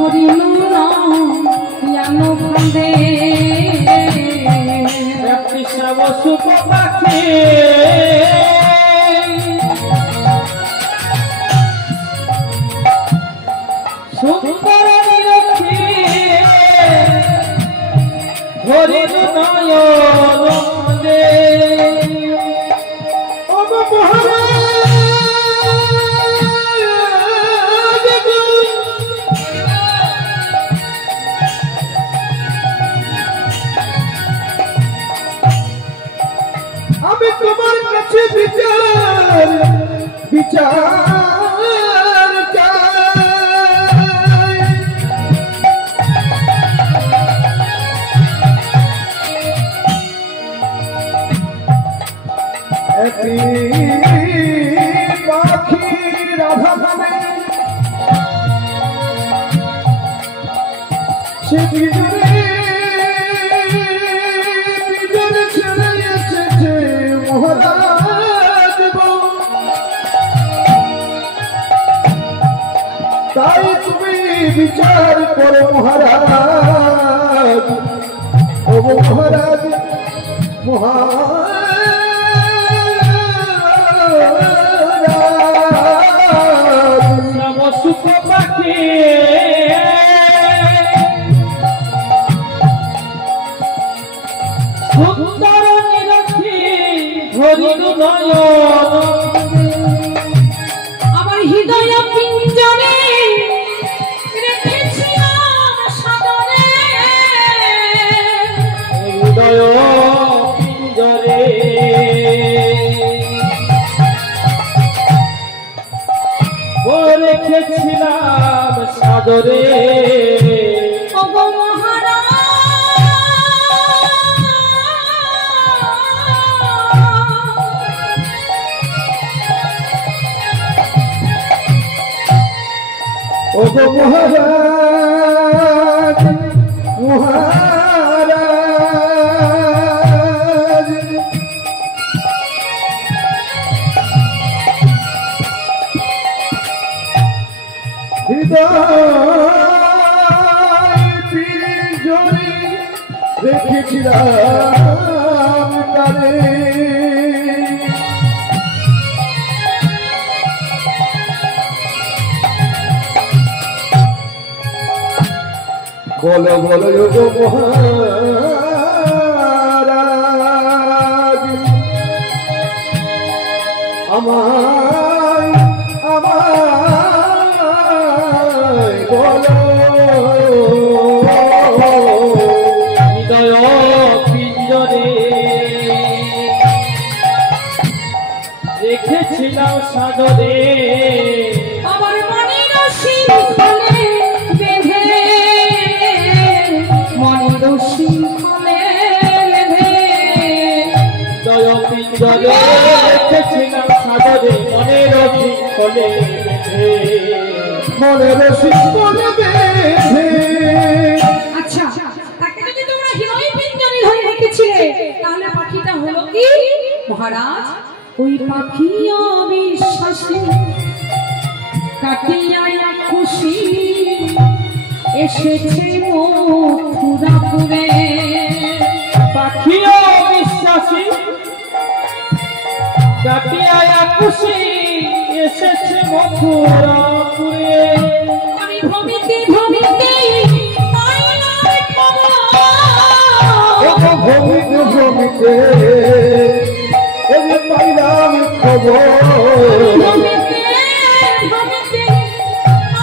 ধরিল না ইয়ানো ফাঁদে একটি শ্যামসুখ পাখি সুন্দর নিরক্ষী ধরিল নয়ন ফাঁদে আমি তোমার কাছে বিচার বিচার চাই একটি পাখি রাধা নামে সে বিজরে ছেড়ে এসেছে মহারাজ তাই তুমি বিচার করো মহারাজ ও মহারাজ শ্যামসুখ পাখি সুন্দর নিরক্ষী ধরিল নয়ন আমার হৃদয় পিঞ্জরে রেখেছিলাম সাদরে হৃদয় পিঞ্জরে রেখেছিলাম সাদরে ওগো মহারাজ ওগো মহারাজ মহারাজ হৃদয় পিঞ্জরে রেখেছিলাম তারে বলো বলো গো মহারাজ আমায় আমায় বলো হৃদয় পিঞ্জরে রেখেছিলাম সাদরে আমার মনের শিখলে বেঁধে মনের শিখলে বেঁধে হৃদয় পিঞ্জরে রেখেছিলাম সাদরে মনের শিখলে মনের শিখলে বেঁধে আচ্ছা তাকে যদি তোমরা হৃদয় পিঞ্জরে ধরে রেখেছিলে তাহলে পাখিটা হলো কি মহারাজ ওই পাখি অবিশ্বাসী কাটিয়া খুশি এসেছে মথুরাপুরে পাখি বিশ্বাসী কাটিয়া খুশি এসেছে মথুরাপুরে আমি ভমিতে ভমিতে পাইলাম খবর ভূমিতে ভূমিতে পাইলাম খবর ভমিতে ভমিতে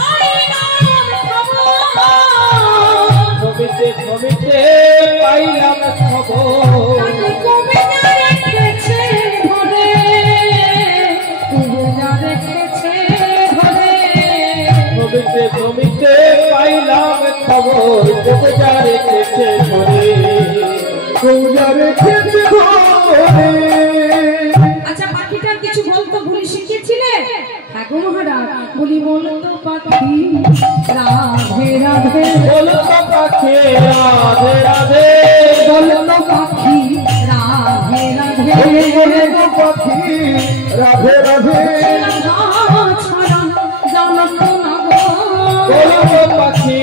পাইলাম খবর ভমিতে ভমিতে পাইলাম খবর আমি কবিতা রেখেছে ঘরে কবিতা রেখেছে ঘরে ভমিতে ভমিতে পাইলাম খবর কবিতা রেখেছে ঘরে কবিতা রেখেছে ঘরে। আচ্ছা পাখিটার কিছু বলতো ভুলি শিখিয়েছিলে হ্যাঁ গো মহারাজ বলি বলতো পাখি রাধে রাধে বলতো পাখি রাধে রাধে বলতো পাখি রাধে রাধে পাখি রাধে রাধে ছাড়া জানো না গো বলতো পাখি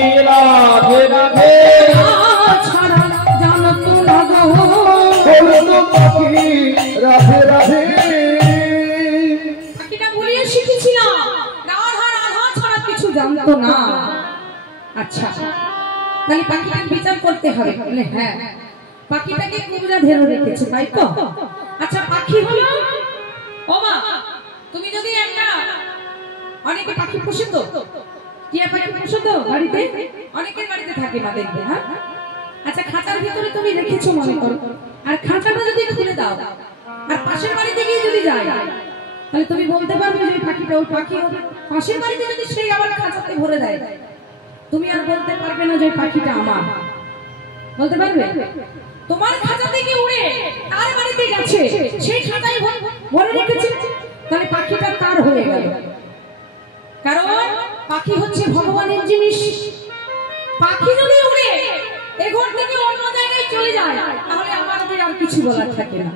তো না। আচ্ছা তাহলে পাখিটাকে বিচার করতে হবে। বলে হ্যাঁ, পাখিটাকে কুবজা ধরে রেখেছে, তাই তো? আচ্ছা পাখি হলো, ও মা তুমি যদি একটা, অনেকে পাখি পোষে তো, টিয়া পাখি পোষে তো বাড়িতে, অনেকের বাড়িতে থাকে না দেখবে। হ্যাঁ আচ্ছা খাঁচার ভিতরে তুমি রেখেছো মনে করো, আর খাঁচাটা যদি খুলে দাও আর পাশের বাড়িতে গিয়ে যদি যায়, তাহলে তুমি বলতে পারবে যে পাখিটা ওই পাখি হবে? পাশের বাড়িতে যদি সেই আবার খাঁচাতে ভরে দেয়, তুমি আর বলতে পারবে না যে পাখিটা আমার, বলতে পারবে? তোমার খাঁচা থেকে উড়ে তার বাড়িতে গেছে, সেই খাঁচায় ভরে রেখেছে, তাহলে পাখিটা কার হয়ে গেল? কারণ পাখি হচ্ছে ভগবানের জিনিস। পাখি যদি উড়ে এ ঘর থেকে অন্য জায়গায় চলে যায়, তাহলে আমাদের আর কিছু বলার থাকে না,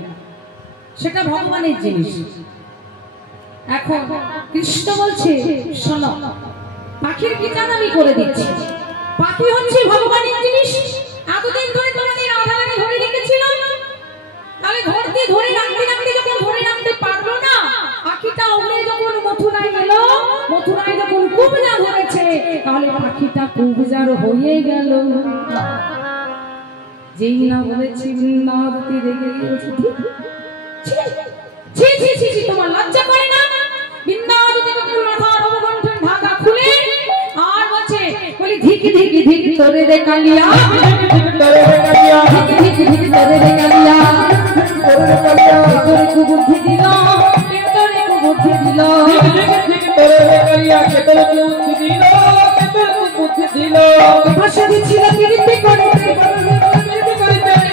সেটা ভগবানের জিনিস। এখন কৃষ্ণ বলছে শোনো, পাখির বিচার আমি করে দিচ্ছি। পাখি হচ্ছে ভগবানের জিনিস। এতদিন ধরে তোমাদের রাধারানী ধরে রেখেছিল, তাহলে ধরতে ধরে রাখতে রাখতে যখন ধরে রাখতে পারলো না, পাখিটা উড়ে যখন মথুরায় গেল, মথুরায় যখন কুবজা ধরেছে, তাহলে পাখিটা কুবজার হয়ে গেল। যেই না বলেছি বৃন্দাবতী রেগে গিয়েছে। ছি ছি ছি ছি, তোমার লজ্জা করে না? বৃন্দাবতী যখন মাথার অবগণ্ঠন ঢাকা খুলে আর বলছে, বলি ধিক ধিক ধিক তোরে রে কালিয়া, ধিক ধিক ধিক তোরে রে কালিয়া, তোরে কু বুদ্ধি দিল, তোরে কু বুদ্ধি দিল, তোরে রে কালিয়া কে তোরে কু বুদ্ধি দিল, কে তোরে কু বুদ্ধি দিল। ভাষা দিছিল কীর্তি করিতে,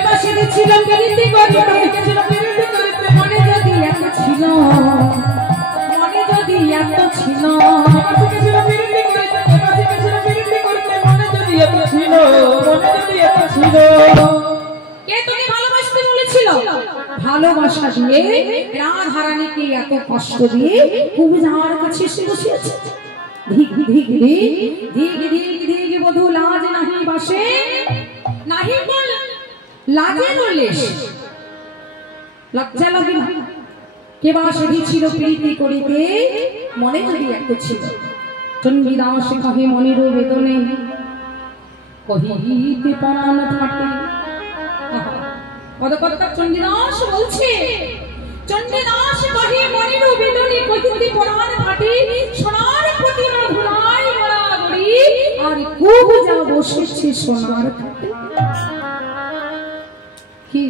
ভাষা দিছিল কীর্তি করিতে, মনে যদি এত ছিল, মনে যদি এত ছিল, কে তোকে ভালোবাসতে বলেছিল? ভালোবাসা দিয়ে রাধারানীকে এত কষ্ট দিয়ে কুবজার কাছে এসে বসেছে। ধিক ধিক ধিক ধিক ধিক ধিক বধূ লাজ নাহি বাসে, নাহি বল লাজে বলে লজ্জা লাগে না। কে বা সেদি ছিল প্রীতি করিতে, মনে যদি এক ছিল। চণ্ডীদাস কহে মনির বেদনে, কহিতে প্রাণ ফাটে। পদকর্তা চণ্ডীদাস বলছে, চণ্ডীদাস কহে মনির বেদনে, কহিতে প্রাণ ফাটে। সোনার প্রতিমা ধুলায় গড়াগড়ি, আর কুবজা বসেছে সোনার খাটে। কি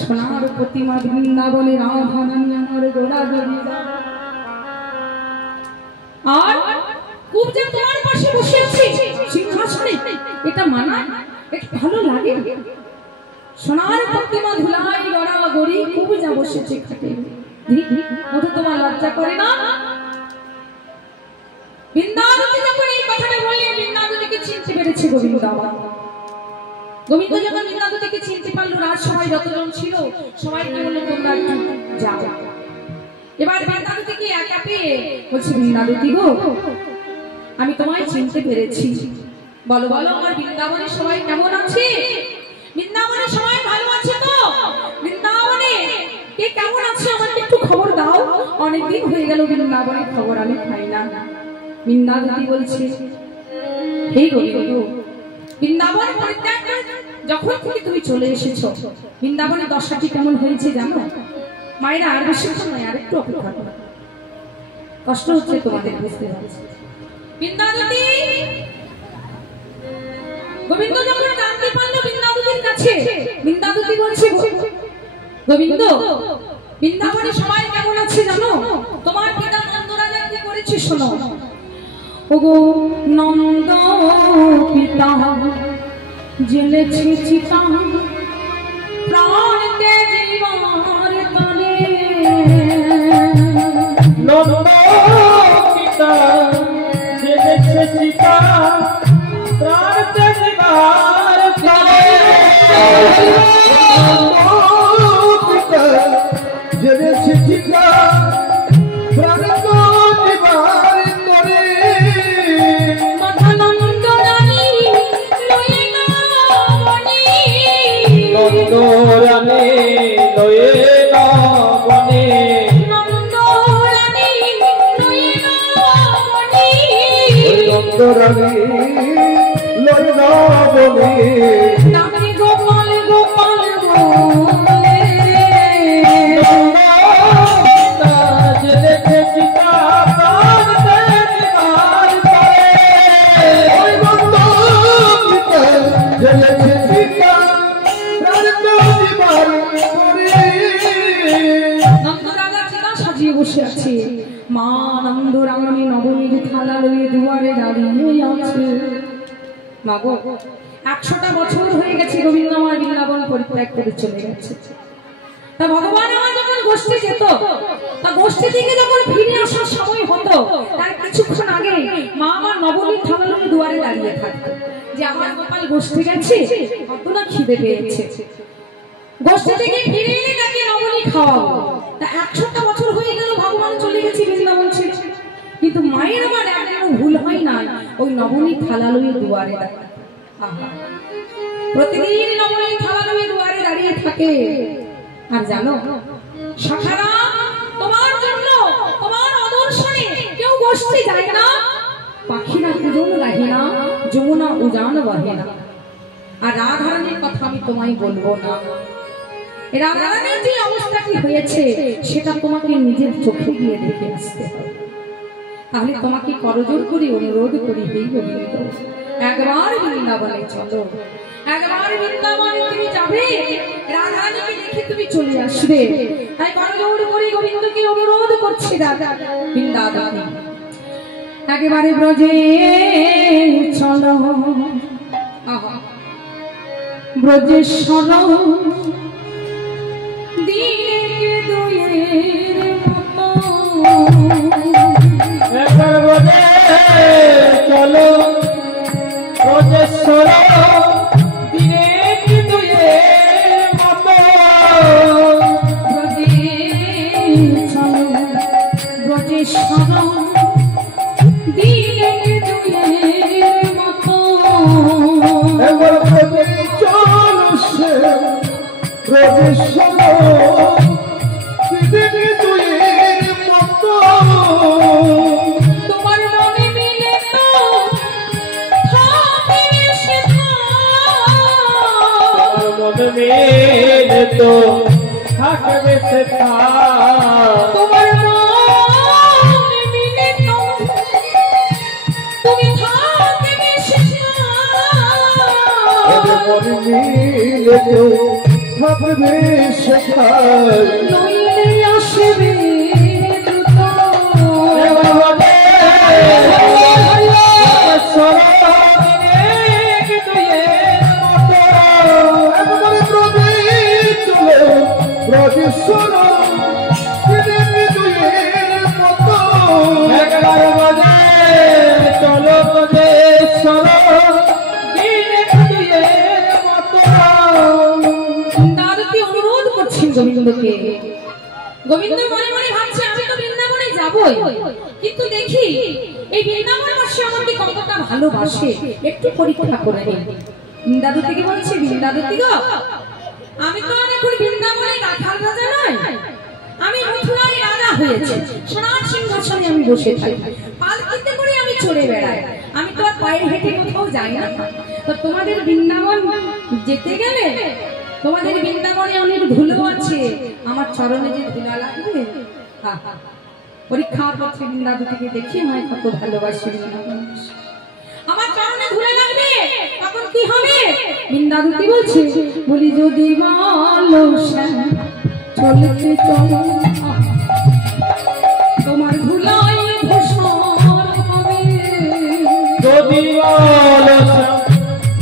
সোনার প্রতিমা বৃন্দাবনে রাধারানী আমার গোড়াগড়ি, আর কুবজা তোমার পাশে বসে আছে সিংহাসনে। এটা মানা, এটা ভালো লাগে? সোনার প্রতিমা ধুলায় গড়াগড়ি, কুবজা বসেছে খাটে। ওটা তোমার লজ্জা করে না? বৃন্দাবতী যখন এই কথাটা বলে, বৃন্দাবতীকে চিনতে পেরেছে গোবিন্দ। গোবিন্দ যখন বৃন্দাবতীকে চিনতে পারলো, রাজসভায় যতজন ছিল সবাইকে বললো তোমরা একটু যাও। এবার বৃন্দাবতীকে একা পেয়ে বলছে, বৃন্দাবতী গো, আমি তোমায় চিনতে পেরেছি, বলো বলো আমার বৃন্দাবনের সবাই কেমন আছে? বৃন্দাবনের সবাই ভালো আছে তো? বৃন্দাবনে কে কেমন আছে আমাকে একটু খবর দাও, অনেকদিন হয়ে গেল বৃন্দাবনের খবর আমি খাই না। বৃন্দাবতী বলছে, হে গোবিন্দ, বৃন্দাবন পরিত্যাগ করে যখন থেকে তুমি চলে এসেছো, বৃন্দাবনের দশাটি কেমন হয়েছে জানো? মায়েরা আর বেশি নয়, আর একটু অপেক্ষা করো, কষ্ট হচ্ছে তোমাদের বুঝতে পারছি। বৃন্দাবতী, গোবিন্দ যখন জানতে পারলো বৃন্দাবতীর কাছে, বৃন্দাবতী বলছে, গোবিন্দ বৃন্দাবনে সবাই কেমন আছে জানো? তোমার পিতা নন্দরাজা কি করেছে শোনো। ওগো নন্দ পিতা জেলেছে চিতা, প্রাণ তেজিবার তরে। নন্দ পিতা জেলেছে চিতা, প্রাণ তেজিবার তরে। জেলেছে চিতা, প্রাণ তেজিবার তরে। নন্দরানী লয়ে না বনে, নন্দরানী লয়ে না বনে, নন্দরানী লয়ে না বনে। রানী লয় না বলে নামে গোপাল গোপাল বলে জেলেছে সীতা প্রাণ দেবার করে ওই নন্দা জেলেছে সীতা প্রাণ দেবার করে নন্দরাজা চিতা সাজিয়ে বসে আছে মা নন্দরানী নবমীর থালা লইয়ে দুয়ারে দাঁড়িয়ে আছে মাগো 100টা বছর হয়ে গেছে গোবিন্দমায় বৃন্দাবন পরিত্যাগ করে চলে গেছে তা ভগবান আমার যখন গোষ্ঠী যেত তা গোষ্ঠী থেকে যখন ফিরে আসার সময় হতো তার কিছুক্ষণ আগে মা আমার নবমীর থালা লইয়ে দুয়ারে দাঁড়িয়ে থাকতো যে আমার গোপাল গোষ্ঠী গেছে কত না খিদে পেয়েছে গোষ্ঠী থেকে ফিরে এলে তাকে নবমী খাওয়াবো তা 100টা বছর হয়ে গেল ভগবান চলে গেছে বৃন্দাবন ছেড়ে কিন্তু মায়ের আমার একদম ভুল হয় না ওই নবমী থালা লইয়ে দুয়ারে দাঁড়ায় প্রতিদিন নবমী থালা লইয়ে দুয়ারে দাঁড়িয়ে থাকে আর জানো সখারা তোমার জন্য তোমার অদর্শনে কেউ গোষ্ঠী যায় না পাখিরা কুজন রাহে না যমুনা উজান বহে না আর রাধারানীর কথা আমি তোমায় বলবো না রাধারানীর যে অবস্থাটি হয়েছে সেটা তোমাকে নিজের চোখে গিয়ে দেখে আসতে হবে তাহলে তোমাকে করজোর করে অনুরোধ করি হে গোবিন্দ একবার বৃন্দাবনে চলো একবার বৃন্দাবনে তুমি যাবে রাধারানীকে দেখে তুমি চলে আসবে তাই করজোর করে গোবিন্দকে অনুরোধ করছি রাধা বৃন্দাবনে একেবারে ব্রজে চলো ব্রজেশ্বর দিনে দুয়ের মতো একবার বলে চলো ব্রজেশ্বর দিনে দুয়ের মতো ব্রজে চলো ব্রজেশ্বর দিনে দুয়ের মতো একবার প্রতি চলছে প্রবেশন দিদি দুয়ের মতো তোমার মনে মিলে তো থাকবে সেথা মন মেলে তো থাকবে সেটা তোমার মনে মিলে তো তুমি থাকবে সেথা মন মিলে তো থাকবে সেখানে নইলে আসবে দ্রুত একবার বলে ব্রজেশ্বর দিনে দুয়ের মতো একবার প্রতি চলে প্রবেশন দিদি দুয়ের মতো একবার বলে চলো ব্রজেশ্বর দিনে দুয়ের মতো দাদুকে অনুরোধ করছেন গোবিন্দকে গোবিন্দ মনে মনে ভাবছে আমি তো বৃন্দাবনে যাবই কিন্তু দেখি এই বৃন্দাবনবাসী আমাকে কতটা ভালোবাসে একটু পরীক্ষা করে নিই দাদু থেকে বলছে দাদুতি গো আমি তো আর এখন বৃন্দাবনে রাখাল রাজা নয় আমি মথুরায় রাজা হয়েছে সোনার সিংহাসনে আমি বসে থাকি পালকিতে করে আমি চলে বেড়াই আমি তো আর পায়ে হেঁটে কোথাও যাই না তো তোমাদের বৃন্দাবন যেতে গেলে তোমাদের বৃন্দাবনে অনেক ধুলো আছে আমার চরণে যে ধুলা লাগবে পরীক্ষা করছে বৃন্দাবন থেকে দেখি আমি কত ভালোবাসি আমার চরণে ধুলা লাগবে তখন কি হবে বৃন্দাবতী বলছে বলি যদি ভালো চলতে চলো তোমার ধুলাই ধূসর হবে যদি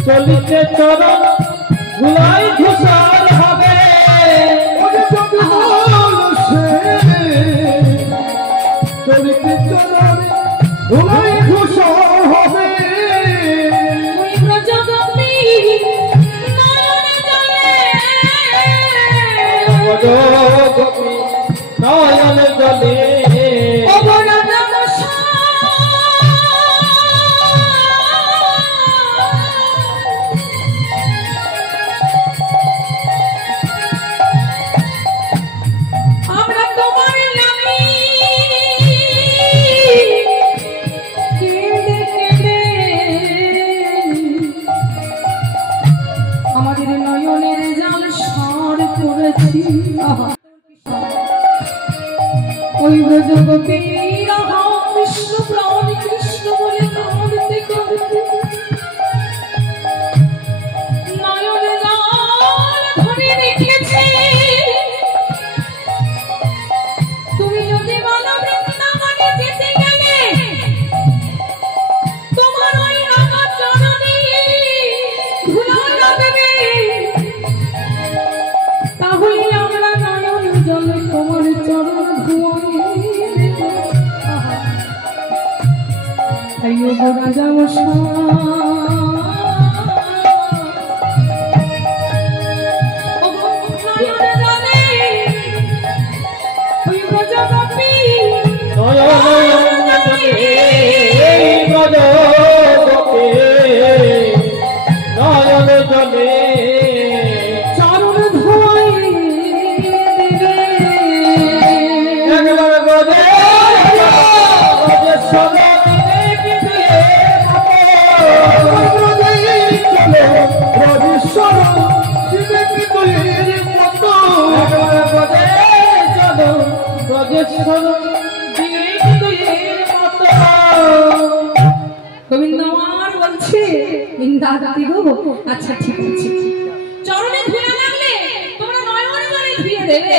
চলিতে চরণ ধুলাই ধূসর হবে ওরে যদি বলছে চলিতে চলে ধুলাই ধূসর হবে ওই ব্রজগতি নয়নে জলে নয়ন জলে অপরাধ মশা আমরা তোমার নামে কেঁদে কেঁদে ওই ব্রজগোপীর কৃষ্ণ প্রাণ কৃষ্ণ বলে কাঁদতে কাঁদতে নয়নে জল ধরে রেখেছে। তুমি যদি বলো বৃন্দাবনে যেতে গেলে তোমার ওই রাঙা চরণে ধুলো লাগবে, তাহলে আমরা নয়ন জলে তোমার চরণ ধুয়ে দেব। আইয়ো গো রাজা মশাই, গোবিন্দ আমার বলছে বৃন্দাবতী গো, আচ্ছা ঠিক আছে, চরণে ধুয়ে লাগলে তোমরা নয়ন জলে ধুয়ে দেবে।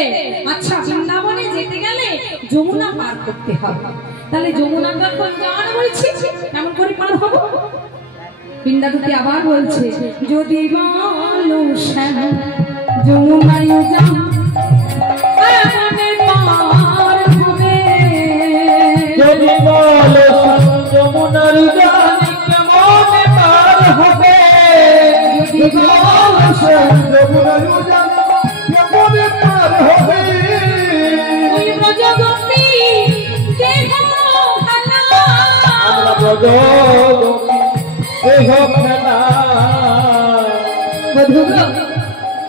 আচ্ছা বৃন্দাবনে যেতে গেলে যমুনা পার করতে হবে, তাহলে যমুনা পার করতে যাওয়ার বলছি, কেমন করে পার হবো? বৃন্দাবতী আবার বলছে যদি বলো শ্যাম যমুনায় যাও যদি বলো যমুনার জানি কেমনে পার হবে, যদি বলো যমুনার জানি কেমনে পার হবে, ওই ব্রজগোপী দেহ খেলা, আমরা ব্রজগোপী দেহ খেলা।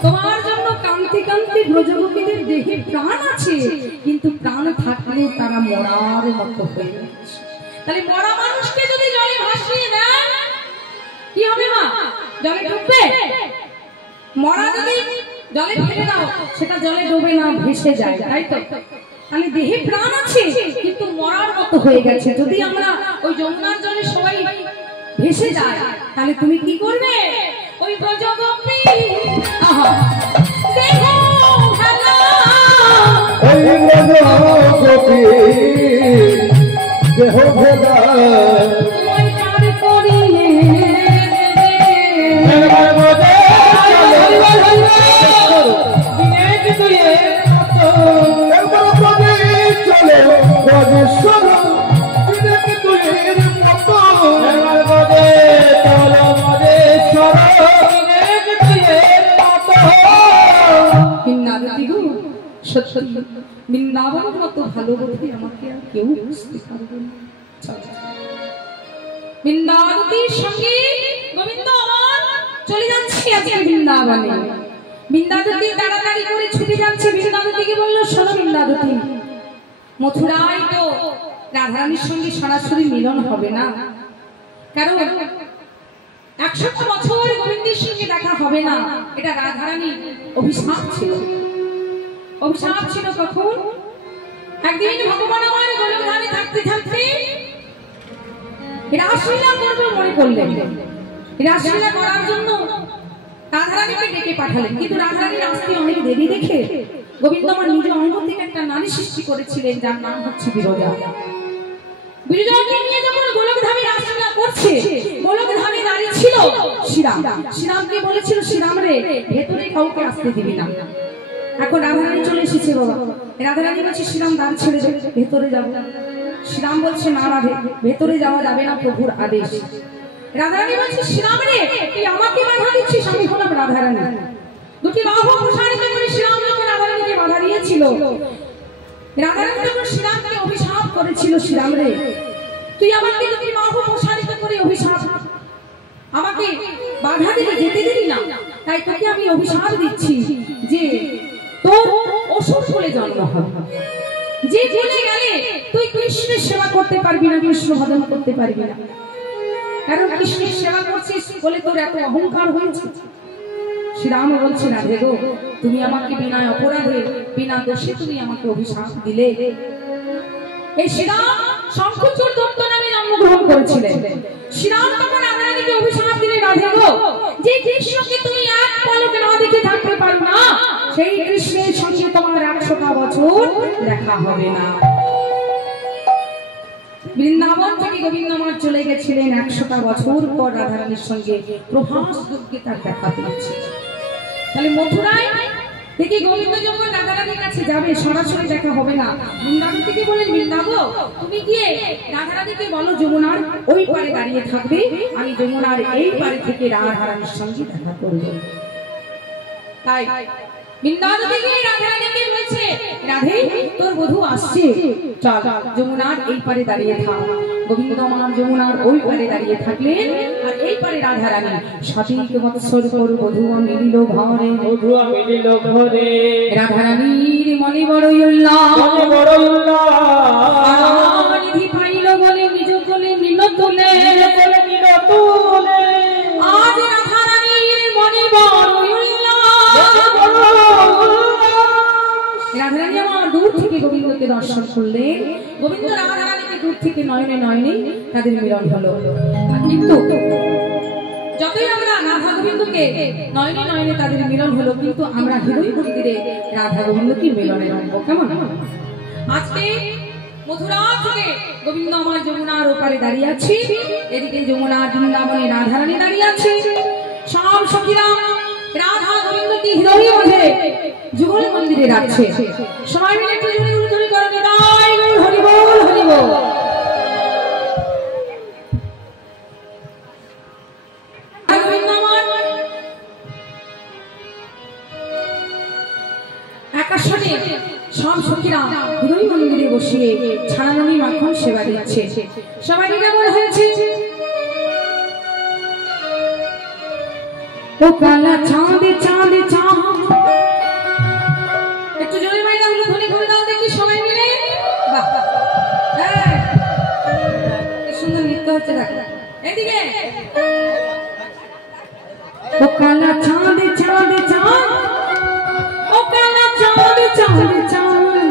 তোমার জন্য কান্তি কান্তি ব্রজগোপীদের দেহে প্রাণ আছে, কিন্তু প্রাণ থাকলেও তারা মরার মতো হয়ে গেছে। তাহলে মরা মানুষকে যদি জলে ভাসিয়ে দেন কি হবে মা? জলে ডুববে? মরা যদি জলে ফেলে দাও সেটা জলে ডুবে না, ভেসে যায়, তাই তো? তাহলে দেহে প্রাণ আছে কিন্তু মরার মতো হয়ে গেছে। যদি আমরা ওই যমুনার জলে সবাই ভেসে যায় তাহলে তুমি কি করবে? ওই ব্রজগোপী দেহ খেলা, ওই ব্রজগোপী দেহ ভেদা ওই পার করিয়ে একবার পদে চলে ব্রজেশ্বর দিনে তুলির মতো, বৃন্দাবনের মতো ভালোবাসি আমাকে আর কেউ বুঝতে পারবে না। বৃন্দাবতীর সঙ্গে গোবিন্দ আমার চলে যাচ্ছে আজকে বৃন্দাবনে। বৃন্দাবতী তাড়াতাড়ি করে ছুটে যাচ্ছে। বৃন্দাবতীকে বললো শোনো বৃন্দাবতী, মথুরায় তো রাধারানীর সঙ্গে সরাসরি মিলন হবে না, কারণ 100 বছর গোবিন্দের সঙ্গে দেখা হবে না, এটা রাধারানীর অভিশাপ ছিল। অভিশাপ ছিল কখন? একদিন ভগবান আমার গোলকধামে থাকতে থাকতে রাসলীলা করবে মনে করলেন। রাসলীলা করার জন্য রাধারানীকে ডেকে পাঠালেন, কিন্তু রাধারানীর আসতে অনেক দেরি দেখে গোবিন্দ আমার নিজের অঙ্গ থেকে একটা নারী সৃষ্টি করেছিলেন যার নাম হচ্ছে বিরজা। বিরজাকে নিয়ে যখন গোলকধামে রাসলীলা করছে, গোলকধামে দাঁড়িয়ে ছিল শ্রীরাম। শ্রীরামকে বলেছিল শ্রীরাম রে ভেতরে কাউকে আসতে দিবি না। এখন রাধারানী চলে এসেছে বাবা, রাধারানী বলছে শ্রীরাম দ্বার ছেড়ে দে, ভেতরে যাবো। শ্রীরাম বলছে না রাধে, ভেতরে যাওয়া যাবে না, প্রভুর আদেশ। রাধারানী বলছে শ্রীরাম রে তুই আমাকে বাধা দিচ্ছিস, আমি হলাম রাধারানী। দুটি বাহু প্রসারিত করে শ্রীরাম যখন রাধারানীকে বাধা দিয়েছিল, রাধারানী যখন শ্রীরামকে অভিশাপ করেছিল, শ্রীরাম রে তুই আমাকে দুটি বাহু প্রসারিত করে অভিশাপ, আমাকে বাধা দিলি, যেতে দিলি না, তাই তোকে আমি অভিশাপ দিচ্ছি যে তোর অসুর কুলে জন্ম হবে, যে কুলে গেলে তুই কৃষ্ণের সেবা করতে পারবি না, কৃষ্ণ ভজন করতে পারবি না। কারণ কৃষ্ণের সেবা করছিস বলে তোর এত অহংকার হয়েছে। শ্রীরাম বলছে রাধে গো, তুমি আমাকে বিনা অপরাধে বিনা দোষে তুমি আমাকে অভিশাপ দিলে, এই শ্রীরাম শঙ্খচূড় দত্ত নামে জন্মগ্রহণ করেছিলেন। শ্রীরাম তখন রাধারানীকে অভিশাপ দিলেন, রাধে গো, যে কৃষ্ণকে তুমি এক পলকে না দেখে থাকতে পারো না, সেই কৃষ্ণের সঙ্গে তোমার 100টা বছর দেখা হবে না। বৃন্দাবন থেকে গোবিন্দমার চলে গেছিলেন 100টা বছর পর রাধারানীর সঙ্গে প্রভাস যুগে তার দেখা পেয়েছে। তাহলে মথুরায় দেখি গোবিন্দ যখন রাধারানীর কাছে যাবে সরাসরি দেখা হবে না, বৃন্দাবন থেকে বলেন, বৃন্দাবন তুমি গিয়ে রাধারানীকে বলো যমুনার ওই পারে দাঁড়িয়ে থাকবে, আমি যমুনার এই পারে থেকে রাধারানীর সঙ্গে দেখা করব। তাই বৃন্দাবন থেকে রাধারানীকে বলছে, রাধে তোর বধূ আসছে, চল যমুনার এই পারে দাঁড়িয়ে থাক। গোবিন্দমার যমুনার ওই পারে দাঁড়িয়ে থাকলেন, আর এই পারে রাধারানী সঠিক বৎসর পর বধূয়া মিলিল ঘরে, বধূয়া মিলিল ঘরে। রাধারানীর মনে বড়ই উল্লাস, মনে বড়ই উল্লাস। নিধি পাইল বলে নিজ কোলে নিল তোলে, কোলে নিল তোলে। আজ রাধারানীর মনে বড়ই উল্লাস। রাধারানী আমার দূর থেকে গোবিন্দকে দর্শন করলেন, গোবিন্দ রাধারানীকে দূর থেকে নয়নে নয়নে তাদের মিলন হলো। কিন্তু যতই আমরা রাধা গোবিন্দকে নয়নে নয়নে তাদের মিলন হলো, কিন্তু আমরা হৃদয় মন্দিরে রাধা গোবিন্দকে মিলনে রাখবো কেমন? আজকে মথুরা থেকে গোবিন্দ আমার যমুনার ওপারে দাঁড়িয়ে আছে, এদিকে যমুনা বৃন্দাবনে রাধারানী দাঁড়িয়ে আছে। সব সখীরা রাধা গোবিন্দকে হৃদয়ে মধ্যে যুগল মন্দিরে রাখছে। সবাই মিলে একটু জোরে উলুধ্বনি করে নিতাই গৌর হরি বল, হরি বল। আকাশনে সব সখীরা হৃদয় মন্দিরে বসিয়ে ছানাননি মাখন সেবা দিচ্ছে। সবাই কেমন হয়েছে? ও কালা চাঁদে চাঁদে চাঁদ, একটু জোরে মাইরা উলুধ্বনি করে দাও দেখি সবাই মিলে। বাহ, হ্যাঁ কি সুন্দর নৃত্য হচ্ছে দেখো। এদিকে ও কালা চাঁদে চাঁদে চাঁদ, ও কালা চাঁদে চাঁদে চাঁদ,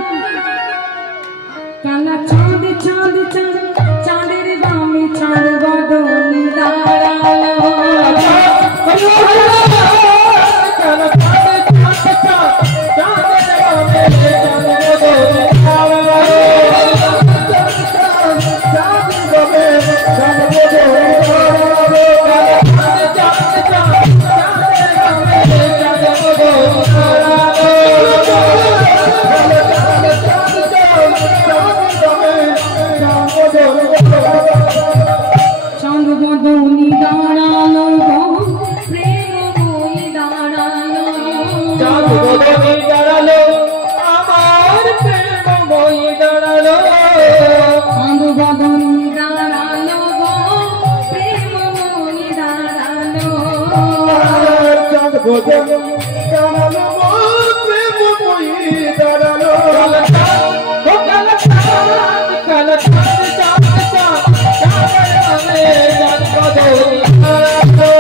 কালা চাঁদে চাঁদে চাঁদ, চাঁদের বামে চাঁদ বদনি দাঁড়ালো। চাঁদ বদনি দাঁড়ালো, প্রেমময়ী দাঁড়ালো, চাঁদ বদনি দাঁড়ালো, আমার প্রেমময়ী দাঁড়ালো। চাঁদ বদনি দাঁড়ালো, প্রেমময়ী দাঁড়ালো, চাঁদ বদনি দাঁড়ালো, প্রেমময়ী দাঁড়ালো। কালা চাঁদ, কালা চাঁদ, চাঁদ চাঁদ, চাঁদের নামে চাঁদ বদনি দাঁড়ালো।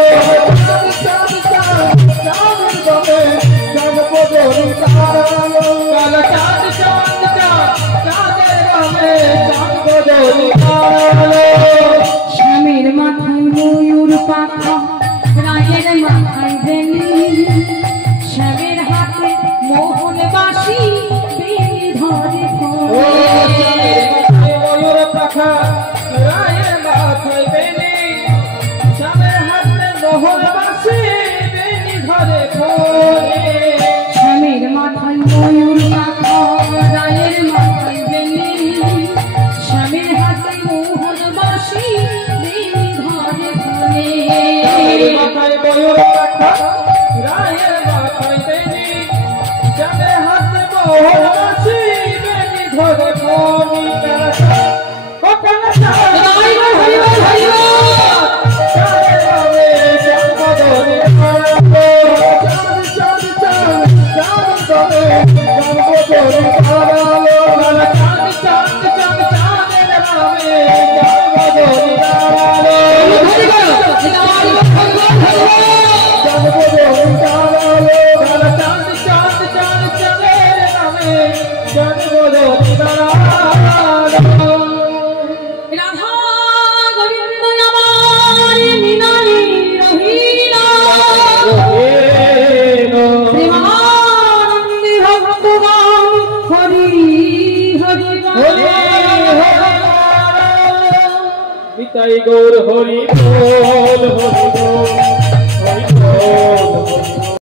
চাঁদ চাঁদ চাঁদের নামে চাঁদ বদনি দাঁড়ালো। কালা চাঁদ, চাঁদ চাঁদ, চাঁদের নামে চাঁদ বদনি দাঁড়ালো। স্বামীর মাথায় ময়ূর পাখা, রায়ের মাথায় বেলি, জন্মজনী রাধা গোবিন্দ আমার মিলনে রহিলা প্রেমানন্দে ভক্তগণ হরি হরি হরি নিতাই গৌর হরি বল হরি বল হরি বল।